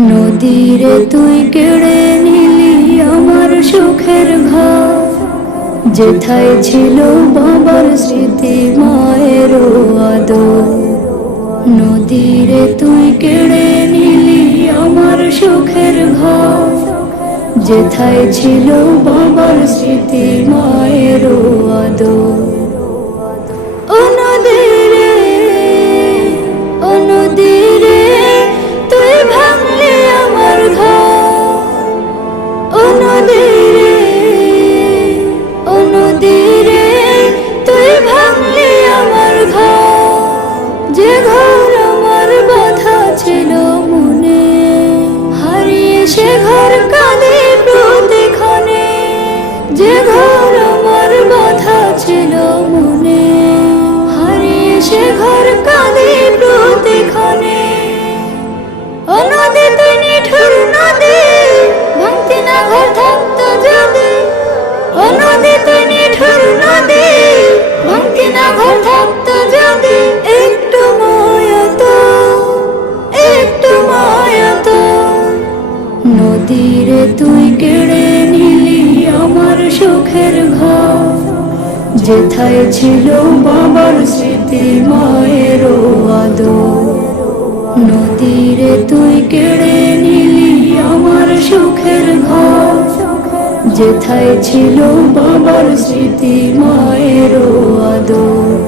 নদীরে তুই কেড়ে নিলি আমার সুখের ঘর। যেথায় ছিল বাবার স্মৃতি মায়ের আদর। নদীরে তুই কেড়ে নিলি আমার সুখের ঘর। যেথায় ছিল বাবার স্মৃতি মায়ের নদীরে তুই কেড়ে নিলি আমার সুখের ঘর। যেথায় ছিল বাবার স্মৃতি মায়ের আদর। নদীরে তুই কেড়ে নিলি আমার সুখের ঘর। যেথায় ছিল বাবার স্মৃতি মায়ের আদর।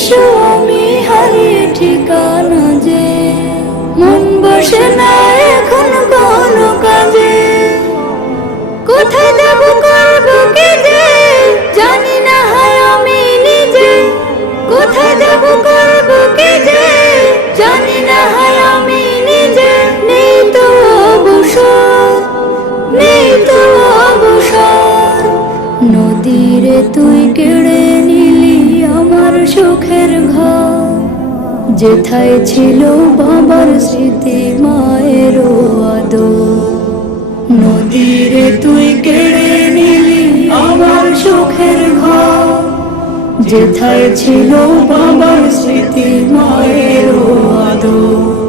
নিঃস্ব আমি হারিয়ে ঠিকানা যে। মন বসে না এখন কোনো কাজে। কোথায় যেথায় ছিল বাবার স্মৃতি মায়ের আদর। নদীরে তুই কেড়ে নিলি আমার সুখের যেথায় ছিল বাবার স্মৃতি মায়ের আদর।